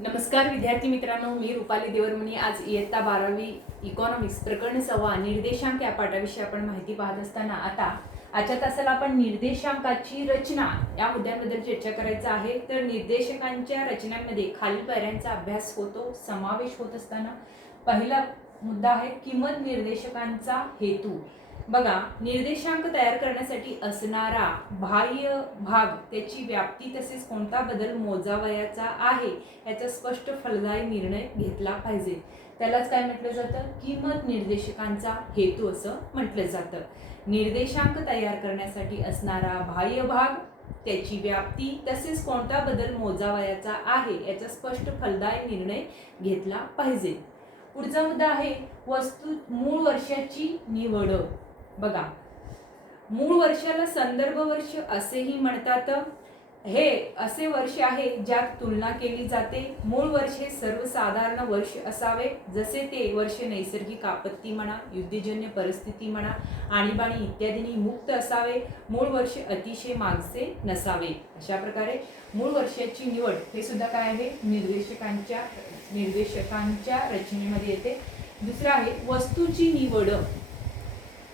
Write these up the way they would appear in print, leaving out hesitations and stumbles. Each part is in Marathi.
नमस्कार विद्यार्थी मित्रांनो, मी रुपाली देवरमणी। आज इयत्ता 12वी इकॉनॉमिक्स प्रकरण 6 निर्देशांक या पाठाविषयी आपण माहिती पाहत असताना आता आजच्या तासाला आपण निर्देशांकाची रचना या मुद्द्यांबद्दल चर्चा करायचं आहे। तर निर्देशांकांच्या रचनांमध्ये खालील पायऱ्यांचा अभ्यास होतो, समावेश होत असताना पहिला मुद्दा आहे किंमत निर्देशकांचा हेतू। बघा, निर्देशांक तयार करण्यासाठी असणारा बाह्य भाग, त्याची व्याप्ती तसेच कोणता बदल मोजावयाचा आहे याचा स्पष्ट फलदायी निर्णय घेतला पाहिजे। त्यालाच काय म्हटलं जातं? किंमत निर्देशकांचा हेतू असं म्हटलं जातं। निर्देशांक तयार करण्यासाठी असणारा बाह्य भाग, त्याची व्याप्ती तसेच कोणता बदल मोजावयाचा आहे याचा स्पष्ट फलदायी निर्णय घेतला पाहिजे। पुढचा मुद्दा आहे वस्तू मूळ वर्षाची निवड। बघा, मूळ वर्षाला संदर्भ वर्ष असेही म्हणतात। हे असे वर्ष आहे ज्यात तुलना केली जाते। मूळ वर्ष हे सर्वसाधारण वर्ष असावे, जसे ते वर्ष नैसर्गिक आपत्ती म्हणा, युद्धजन्य परिस्थिती म्हणा, आणीबाणी इत्यादींनी मुक्त असावे। मूळ वर्ष अतिशय मागचे नसावे। अशा प्रकारे मूळ वर्षाची निवड हे सुद्धा काय आहे? निर्देशकांच्या रचनेमध्ये येते। दुसरा आहे वस्तूची निवड।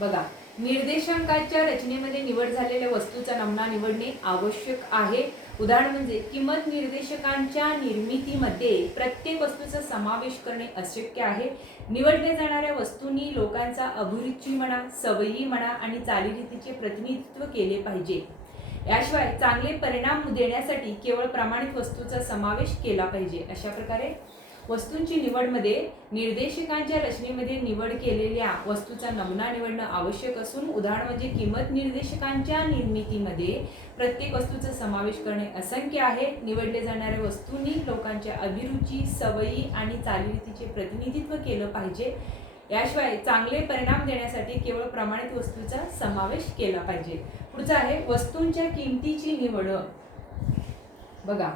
बघा, निर्देशांकाच्या रचनेमध्ये निवड झालेल्या वस्तूचा नमुना निवडणे आवश्यक आहे। उदाहरण म्हणजे किंमत निर्देशकांच्या निर्मितीमध्ये प्रत्येक वस्तूचा समावेश करणे अशक्य आहे। निवडल्या जाणाऱ्या वस्तूंनी लोकांचा अभिरुची म्हणा, सवयी म्हणा आणि चालीरीतीचे प्रतिनिधित्व केले पाहिजे। याशिवाय चांगले परिणाम देण्यासाठी केवळ प्रमाणित वस्तूचा समावेश केला पाहिजे। अशा प्रकारे वस्तूंची निवडमध्ये निर्देशकांच्या रचनेमध्ये निवड केलेल्या वस्तूचा नमुना निवडणं आवश्यक असून, उदाहरण म्हणजे किंमत निर्देशकांच्या निर्मितीमध्ये प्रत्येक वस्तूचा समावेश करणे असंख्य आहे। निवडले जाणाऱ्या वस्तूंनी लोकांच्या अभिरुची, सवयी आणि चालीरीतीचे प्रतिनिधित्व केलं पाहिजे। याशिवाय चांगले परिणाम देण्यासाठी केवळ प्रमाणित वस्तूचा समावेश केला पाहिजे। पुढचा आहे वस्तूंच्या किमतीची निवड। बघा,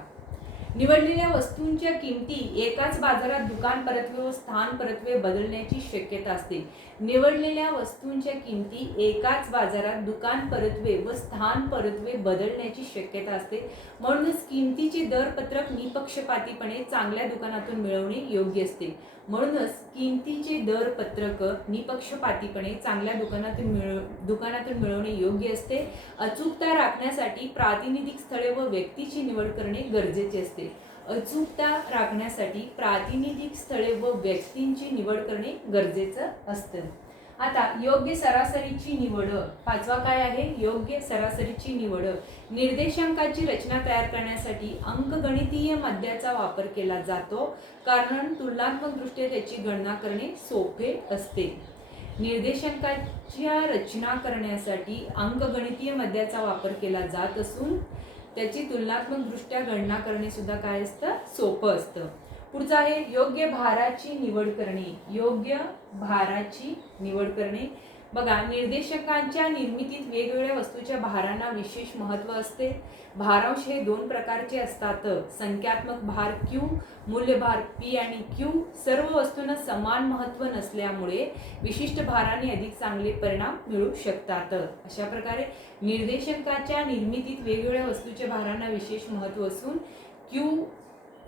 निवडलेल्या वस्तूंच्या किमती एकाच बाजारात दुकान परत्वे व स्थान परत्वे बदलण्याची शक्यता असते। निवडलेल्या वस्तूंच्या किमती एकाच बाजारात दुकान परत्वे व स्थान परत्वे बदलण्याची शक्यता असते। म्हणूनच किमतीचे दरपत्रक निपक्षपातीपणे चांगल्या दुकानातून मिळवणे योग्य असते। म्हणूनच किमतीचे दरपत्रक निपक्षपातीपणे चांगल्या दुकानातून मिळवणे योग्य असते। अचूकता राखण्यासाठी प्रातिनिधिक स्थळे व व्यक्तीची निवड करणे गरजेचे असते। अचूकता राखण्यासाठी प्रातिनिधिक स्थळे व व्यक्तींची निवड करणे गरजेचं असतं। आता योग्य सरासरीची निवड, पाचवा काय आहे? योग्य सरासरीची निवड। निर्देशांकाची रचना तयार करण्यासाठी अंकगणितीय मध्याचा वापर केला जातो, कारण तुलनात्मकदृष्ट्या त्याची गणना करणे सोपे असते। निर्देशांकाच्या रचना करण्यासाठी अंकगणितीय मध्याचा वापर केला जात असून त्याची तुलनात्मकदृष्ट्या गणना करणे सुद्धा काय असतं? सोपं असतं। पुढचा आहे योग्य भाराची निवड करणे। योग्य भाराची निवड करणे। बघा, निर्देशकांच्या निर्मितीत वेगवेगळ्या वस्तूच्या भारांना विशेष महत्त्व असते। भारांश हे दोन प्रकारचे असतात, संख्यात्मक भार Q, मूल्यभार P आणि Q। सर्व वस्तूंना समान महत्त्व नसल्यामुळे विशिष्ट भाराने अधिक चांगले परिणाम मिळू शकतात। अशा प्रकारे निर्देशांकाच्या निर्मितीत वेगवेगळ्या वस्तूच्या भारांना विशेष महत्त्व असून Q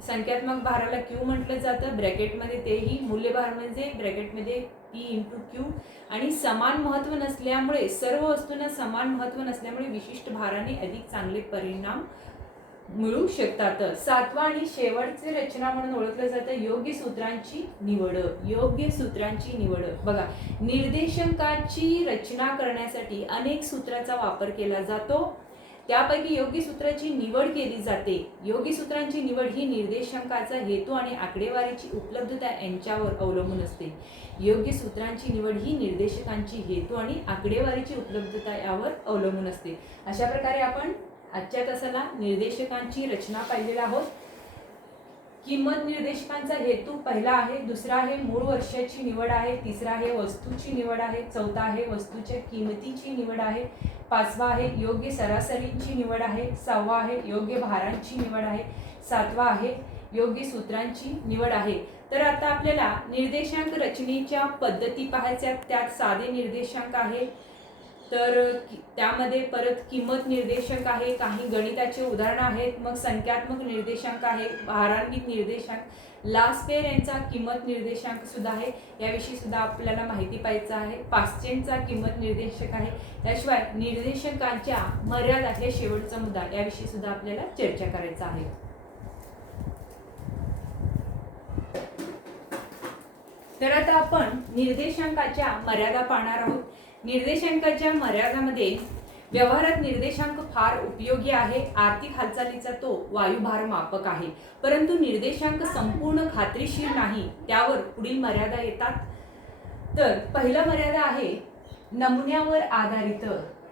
संख्यात्मक भाराला Q म्हटलं जातं, ब्रॅकेटमध्ये तेही मूल्यभार म्हणजे ब्रॅकेटमध्ये P × Q। आणि समान महत्त्व नसल्यामुळे, सर्व वस्तूंना समान महत्त्व नसल्यामुळे विशिष्ट भाराने अधिक चांगले परिणाम मिळू शकतात। सातवा आणि शेवटचे रचना म्हणून ओळखलं जातं योग्य सूत्रांची निवड। योग्य सूत्रांची निवड। बघा, निर्देशांकाची रचना करण्यासाठी अनेक सूत्रांचा वापर केला जातो, त्यापैकी योग्य सूत्राची निवड केली जाते। योग्य सूत्रांची निवड ही निर्देशांकाचा हेतू आणि आकडेवारीची उपलब्धता यांच्यावर अवलंबून असते। योग्य सूत्रांची निवड ही निर्देशकांची हेतू आणि आकडेवारीची उपलब्धता यावर अवलंबून असते। अशा प्रकारे आपण आजच्या तासाला निर्देशकांची रचना पाहिलेला आहोत। किंमत निर्देशकांचा हेतू पहिला आहे, दुसरा आहे मूळ वर्षाची निवड आहे, तिसरा आहे वस्तूची निवड आहे, चौथा आहे वस्तूच्या किमतीची निवड आहे, पाचवा आहे योग्य सरासरीची निवड आहे, सहावा आहे योग्य भारांची निवड आहे, सातवा आहे योग्य सूत्रांची निवड आहे। तर आता आपल्याला निर्देशांक रचनेच्या पद्धती पाहायच्या। त्यात साधे निर्देशांक आहे, तर त्यामध्ये परत किंमत निर्देशांक आहे, काही गणिताचे उदाहरणं आहेत, मग संख्यात्मक निर्देशांक आहे, भारान्वित निर्देशांक, लास्पेर यांचा किंमत निर्देशांक सुद्धा आहे, याविषयी सुद्धा आपल्याला माहिती पाहिजे आहे. पास्चेनचा किंमत निर्देशक आहे. त्याशिवाय निर्देशांकांच्या मर्यादा हे शेवटचा मुद्दा, याविषयी सुद्धा आपल्याला चर्चा करायचा आहे. तर आता आपण निर्देशांकाच्या मर्यादा पाहणार आहोत. निर्देशांकाच्या मर्यादामध्ये व्यवहारात निर्देशांक फार उपयोगी आहे. आर्थिक हालचालीचा तो वायुभार मापक आहे, परंतु निर्देशांक संपूर्ण खात्रीशीर नाही. त्यावर पुढील मर्यादा येतात. तर पहिला मर्यादा आहे नमुन्यावर आधारित.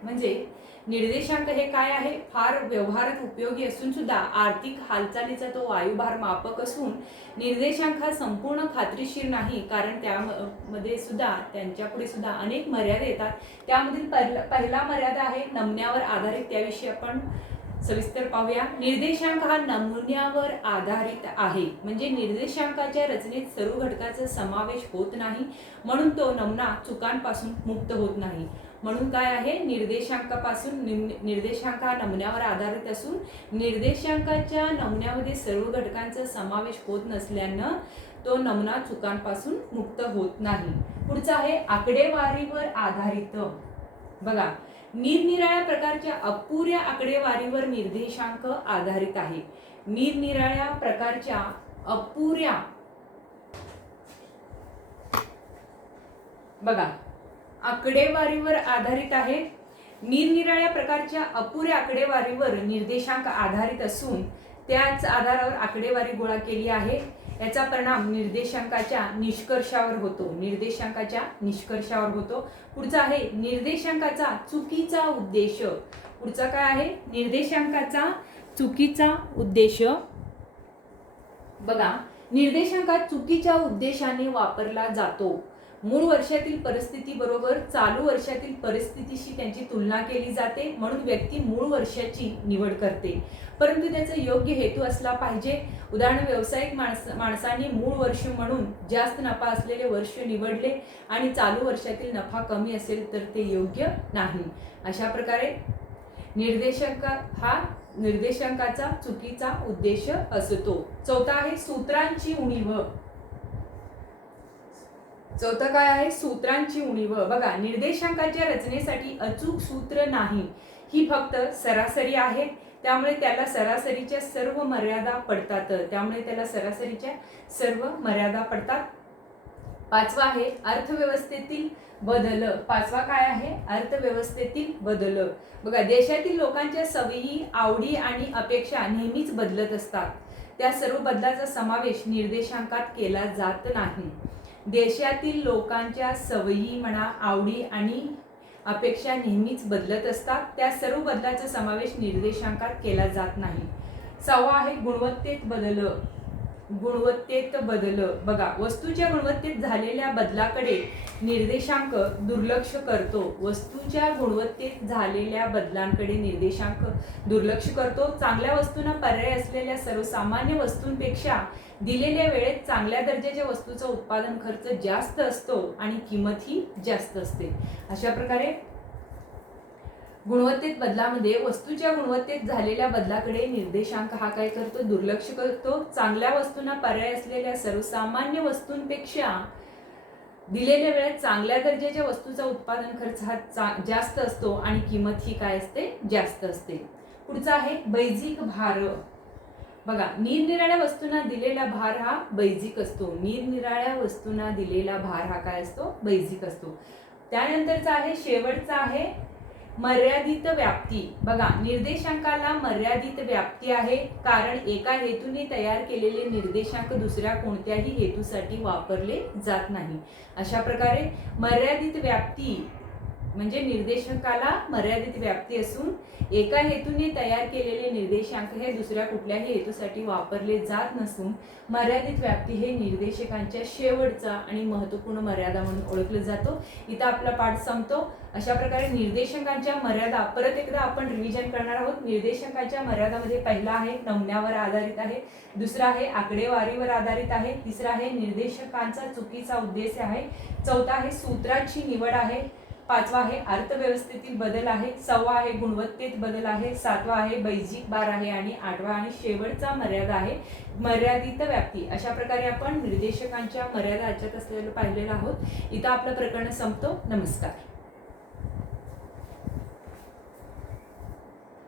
म्हणजे निर्देशांक हे काय आहे, फार व्यवहारात उपयोगी असून सुद्धा आर्थिक हालचालीचा तो वायुभार मापक असून निर्देशांक हा संपूर्ण खात्रीशीर नाही, कारण त्यामध्ये सुद्धा त्यांच्या पुढे सुद्धा अनेक मर्यादा येतात. त्यामधील पहिला मर्यादा आहे नमुन्यावर आधारित. त्याविषयी आपण सविस्तर पाहूया. निर्देशांक हा नमुन्यावर आधारित आहे, म्हणजे निर्देशांकाच्या रचनेत सर्व घटकांचा समावेश होत नाही, म्हणून तो नमुना चुकांपासून मुक्त होत नाही. म्हणून काय आहे, निर्देशांक हा नमुन्यावर आधारित असून निर्देशांकाच्या नमुन्यामध्ये सर्व घटकांचा समावेश होत नसल्यानं तो नमुना चुकांपासून मुक्त होत नाही. पुढचा आहे आकडेवारीवर आधारित. बघा, निरनिराळ्या प्रकारच्या अपुऱ्या आकडेवारीवर निर्देशांक आधारित आहे. निरनिराळ्या प्रकारच्या अपुऱ्या, बघा, आकडेवारीवर आधारित आहे. निरनिराळ्या प्रकारच्या अपुऱ्या आकडेवारीवर निर्देशांक आधारित असून त्याच आधारावर आकडेवारी गोळा केली आहे. याचा परिणाम निर्देशांकाच्या निष्कर्षावर होतो. पुढचा आहे निर्देशांकाचा चुकीचा उद्देश. पुढचा काय आहे, निर्देशांकाचा चुकीचा उद्देश. बघा, निर्देशांकात चुकीच्या उद्देशाने वापरला जातो. मूळ वर्षातील परिस्थिती बरोबर चालू वर्षातील परिस्थितीशी त्यांची तुलना केली जाते, म्हणून व्यक्ती मूळ वर्षाची निवड करते, परंतु त्याचा योग्य हेतू असला पाहिजे. उदाहरण, व्यावसायिक माणसाने मूळ वर्ष म्हणून जास्त नफा असलेले वर्ष निवडले आणि चालू वर्षातील नफा कमी असेल तर ते योग्य नाही. अशा प्रकारे निर्देशांकाचा चुकीचा उद्देश असतो. चौथा आहे सूत्रांची उणीव. चौथं काय आहे, सूत्रांची उणीव. बघा, निर्देशांकाच्या रचनेसाठी अचूक सूत्र नाही, ही फक्त सरासरी आहे, त्यामुळे त्याला सरासरीच्या सर्व मर्यादा पडतात. पाचवा आहे अर्थव्यवस्थेतील बदल. पाचवा काय आहे, अर्थव्यवस्थेतील बदल. बघा, देशातील लोकांच्या सवयी, आवडी आणि अपेक्षा नेहमीच बदलत असतात. त्या सर्व बदलाचा समावेश निर्देशांकात केला जात नाही. देशातील लोकांच्या सवयी म्हणा, आवडी आणि अपेक्षा नेहमीच बदलत असतात. त्या सर्व बदलाचा समावेश निर्देशांकात केला जात नाही. सहावा आहे गुणवत्तेत बदल. बघा, वस्तूच्या गुणवत्तेत झालेल्या बदलाकडे निर्देशांक दुर्लक्ष करतो. चांगल्या वस्तूंना पर्याय असलेल्या सर्वसामान्य वस्तूंपेक्षा दिलेल्या वेळेत चांगल्या दर्जाच्या वस्तूचा उत्पादन खर्च जास्त असतो आणि किंमतही जास्त असते. अशा प्रकारे गुणवत्तेत बदलामध्ये वस्तूच्या गुणवत्तेत झालेल्या बदलाकडे निर्देशांक हा काय करतो, दुर्लक्ष करतो. चांगल्या वस्तूंना पर्याय असलेल्या सर्वसामान्य वस्तूंपेक्षा दिलेल्या वेळेत चांगल्या दर्जाच्या वस्तूचा उत्पादन खर्च हा जास्त असतो आणि किंमत ही काय असते, जास्त असते. पुढचा आहे बैजिक भार. बघा, निरनिराळ्या वस्तूंना दिलेला भार हा बैजिक असतो. काय असतो, बैजिक असतो. त्यानंतरचा आहे, शेवटचा आहे मर्यादित व्याप्ती. बघा, निर्देशांकाला मर्यादित व्याप्ती आहे, कारण एका हेतूने तयार केलेले निर्देशांक दुसऱ्या कोणत्याही हेतूसाठी वापरले जात नाही. अशा प्रकारे मर्यादित व्याप्ती म्हणजे निर्देशांकाला मर्यादित व्याप्ती असून एका हेतूने तयार केलेले निर्देशांक हे दुसऱ्या कुठल्याही हेतूसाठी वापरले जात नसून मर्यादित व्याप्ती हे निर्देशांकांच्या शेवटचा आणि महत्त्वपूर्ण मर्यादा म्हणून ओळखलं जातो. इथं आपला पाठ संपतो. अशा प्रकारे निर्देशांकांच्या मर्यादा परत एकदा आपण रिव्हिजन करणार आहोत. निर्देशांकांच्या मर्यादामध्ये पहिला आहे नमुन्यावर आधारित आहे, दुसरा आहे आकडेवारीवर आधारित आहे, तिसरा आहे निर्देशांकांचा चुकीचा उद्देश आहे, चौथा आहे सूत्राची निवड आहे, पाचवा आहे अर्थव्यवस्थेतील बदल आहे, सहावा आहे गुणवत्तेत बदल आहे, सातवा आहे बैजिक बार आहे आणि आठवा आणि शेवटचा मर्यादा आहे मर्यादित व्याप्ती. अशा प्रकारे आपण निर्देशकांच्या मर्यादा याच्यात असलेलं पाहिलेलं आहोत. इथं आपलं प्रकरण संपतो. नमस्कार.